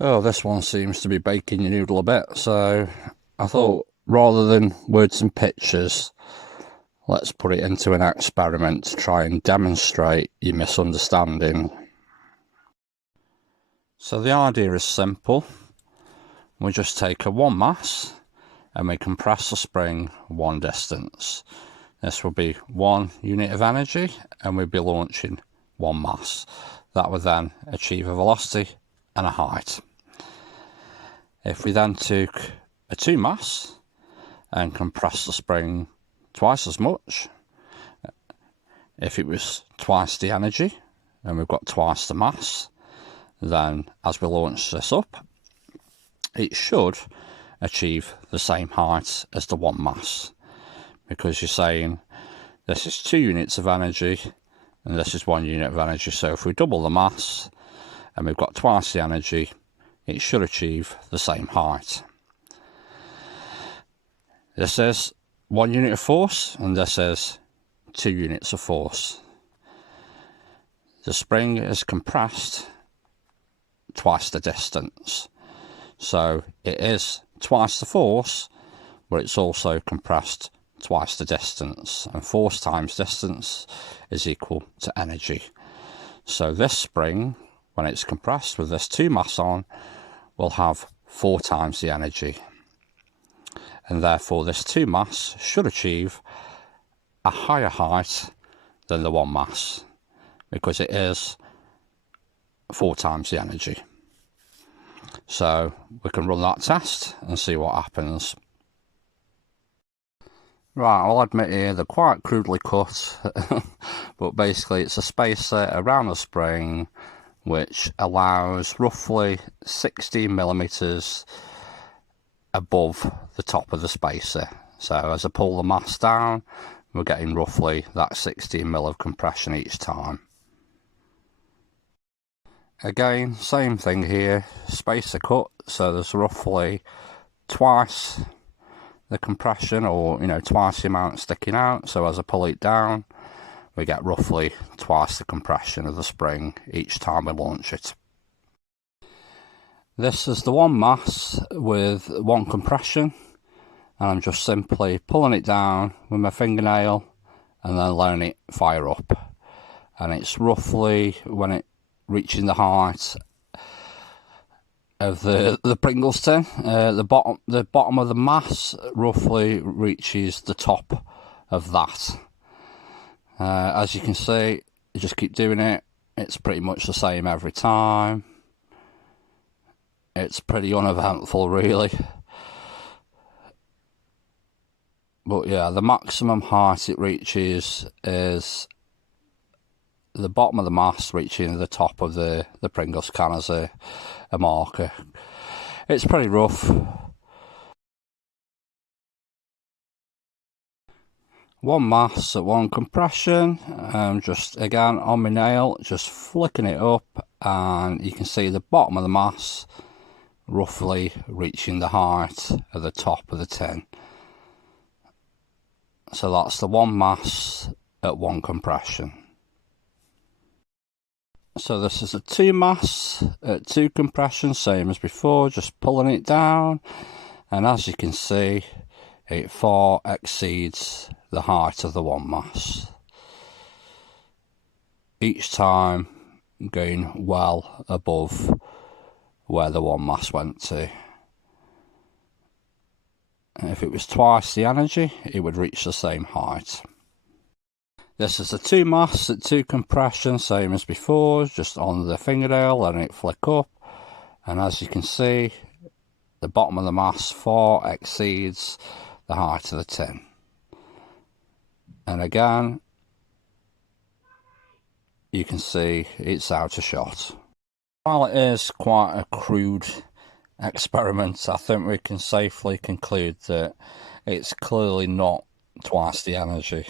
Oh, this one seems to be baking your noodle a bit, so I thought rather than words and pictures, let's put it into an experiment to try and demonstrate your misunderstanding. So the idea is simple. We just take a one mass and we compress the spring one distance. This will be 1 unit of energy and we'll be launching one mass. That would then achieve a velocity and a height. If we then took a 2 mass and compress the spring twice as much, if it was twice the energy and we've got twice the mass, then as we launch this up, it should achieve the same height as the one mass, because you're saying this is 2 units of energy and this is 1 unit of energy. So if we double the mass and we've got twice the energy, it should achieve the same height. This is 1 unit of force and this is 2 units of force. The spring is compressed twice the distance, so it is twice the force, but it's also compressed twice the distance, and force times distance is equal to energy. So this spring, when it's compressed with this 2 mass on, will have 4 times the energy, and therefore this 2 mass should achieve a higher height than the 1 mass, because it is 4 times the energy. So we can run that test and see what happens. Right, I'll admit here they're quite crudely cut, but basically it's a spacer around the spring which allows roughly 16 millimeters above the top of the spacer. So as I pull the mass down, we're getting roughly that 16 mil of compression each time. Again, same thing here, spacer cut, so there's roughly twice the compression, or twice the amount sticking out. So as I pull it down, we get roughly twice the compression of the spring each time we launch it. This is the one mass with one compression, and I'm just simply pulling it down with my fingernail and then letting it fire up. And it's roughly, when it reaching the height of the Pringles tin, the bottom of the mass roughly reaches the top of that. As you can see, you just keep doing it. It's pretty much the same every time. It's pretty uneventful, really. But yeah, the maximum height it reaches is the bottom of the mass reaching the top of the Pringles can as a marker. It's pretty rough. One mass at one compression, just again on my nail, just flicking it up, and you can see the bottom of the mass roughly reaching the height of the top of the tin. So that's the one mass at one compression. So this is a 2 mass at 2 compression, same as before, just pulling it down, and as you can see, it far exceeds the height of the 1 mass. Each time going well above where the 1 mass went to. If it was twice the energy, it would reach the same height. This is a 2 mass at 2 compression, same as before, just on the fingernail, letting it flick up. And as you can see, the bottom of the mass far exceeds the height of the tin. And again, you can see it's out of shot. While it is quite a crude experiment, I think we can safely conclude that it's clearly not twice the energy.